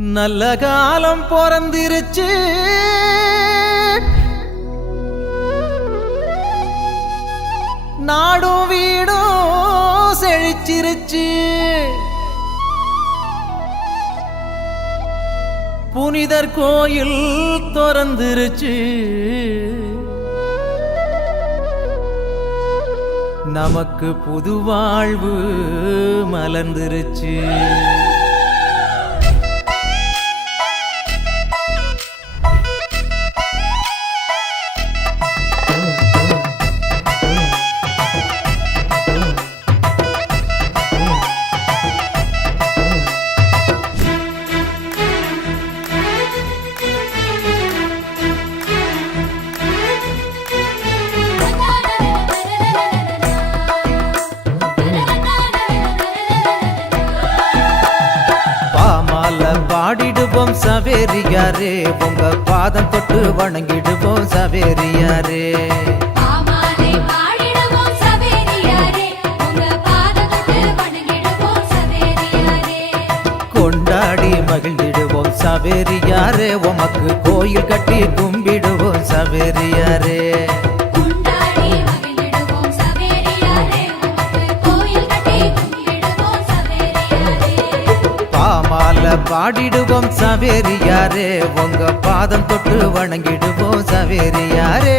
நல்ல காலம் பிறந்திருச்சு. நாடும் வீடும் செழிச்சிருச்சு. புனிதர் கோயில் திறந்துருச்சு. நமக்கு புது வாழ்வு மலர்ந்துருச்சு. சவேரியாரே உங்க பாதம் தொட்டு வணங்கிடுவோம் சவேரியாரே. கொண்டாடி மகிழ்ந்திடுவோம் சவேரியாரே உமக்கு கோயில் கட்டி கும்பிடுவோம் சவேரியாரே. பாடிடுவோம் சவேரியாரே உங்க பாதம் தொட்டு வணங்கிடுவோம் சவேரியாரே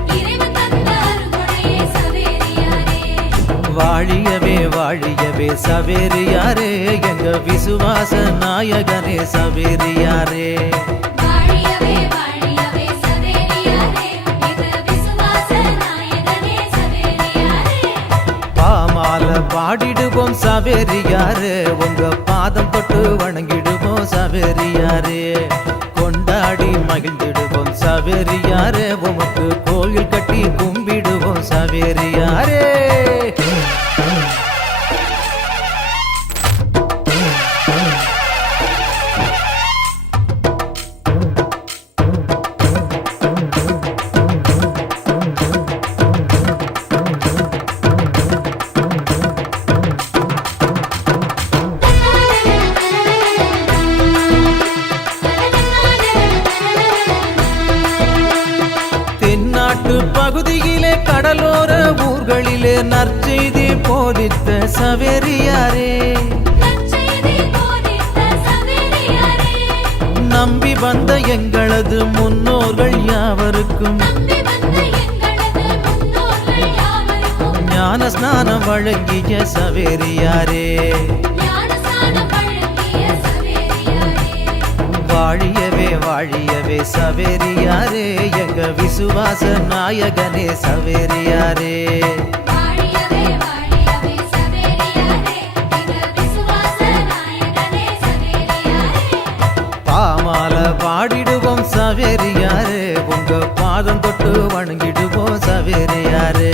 வாழியவே வாழியவே சவேரியாரே எங்க விசுவாச நாயகனே சவேரியாரே பாமால பாடிடுவோம் சவேரியாரே உங்க பாதம் தொட்டு வணங்கிடுவோம் சவேரியாரே கொண்டாடி மகிழ்ந்திடுவோம் சவேரியாரே உமக்கு கோயில் கட்டி கும்பிடுவோம் சவேரியாரே கடலோர ஊர்களிலே நற்செய்தி போதித்த சவேரியாரே. நம்பி வந்த எங்களது முன்னோர்கள் யாவருக்கும் ஞான ஸ்நானம் வழங்கிய சவேரியாரே. சவேரியாரே. வாழியவே சவேரியாரே எங்க விசுவாச நாயகனே சவேரியாரே. பாமால பாடிடுவோம் சவேரியாரே உங்க பாதம் தொட்டு வணங்கிடுவோம் சவேரியாரே.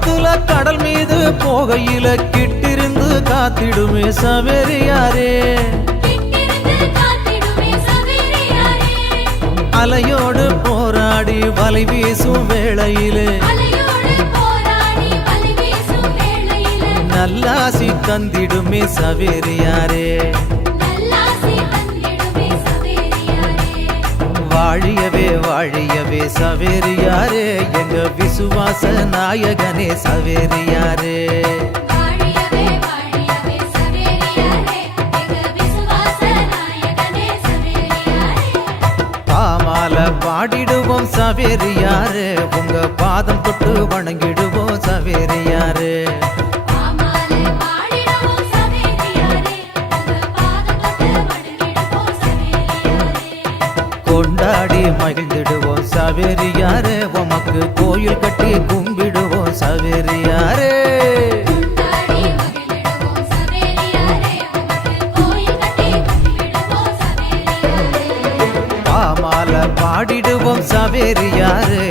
ஓடத்துல கடல் மீது போகையில கிட்டிருந்து காத்திடுமே சவேரியாரே. அலையோடு போராடி வலி வீசும் வேளையிலே. நல்லாசி தந்திடுமே சவேரியாரே. வாழியவே வாழியவே சவேரியாரே எங்க விசுவாச நாயகனே சவேரியாரே பாமால பாடிடுவோம் சவேரியாரே உங்க பாதம் தொட்டு வணங்கிடுவோம் சவேரியாரே கொண்டாடி மகிழ்ந்திடுவோம். சவேரியாரே உமக்கு கோயில் கட்டி கும்பிடுவோம். சவேரியாரே கொண்டாடி மகிழ்ந்திடுவோம். சவேரியாரே உமக்கு கோயில் கட்டி கும்பிடுவோம். சவேரியாரே பாமால பாடிடுவோம். சவேரியாரே